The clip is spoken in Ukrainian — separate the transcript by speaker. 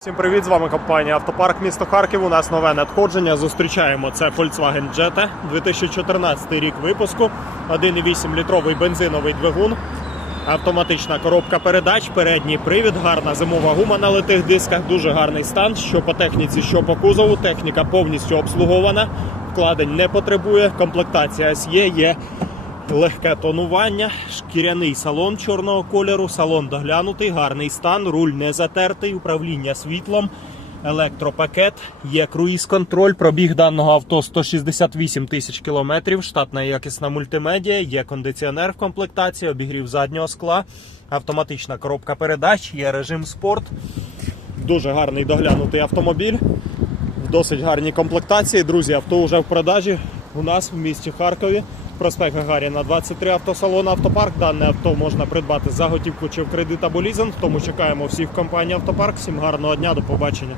Speaker 1: Всім привіт, з вами компанія Автопарк місто Харків. У нас нове надходження. Зустрічаємо це Volkswagen Jetta 2014 рік випуску. 1,8 літровий бензиновий двигун. Автоматична коробка передач, передній привід, гарна зимова гума на литих дисках, дуже гарний стан. Що по техніці, що по кузову. Техніка повністю обслугована, вкладень не потребує. Комплектація є, є легке тонування, шкіряний салон чорного кольору, салон доглянутий, гарний стан, руль не затертий, управління світлом, електропакет, є круїз-контроль, пробіг даного авто 168 тисяч кілометрів, штатна якісна мультимедіа, є кондиціонер в комплектації, обігрів заднього скла, автоматична коробка передач, є режим спорт. Дуже гарний доглянутий автомобіль. В досить гарній комплектації. Друзі, авто вже в продажі у нас в місті Харкові. Проспект Гагаріна 23 автосалон Автопарк. Дане авто можна придбати за готівку чи в кредит або лізинг. Тому чекаємо всіх в компанії Автопарк. Всім гарного дня, до побачення.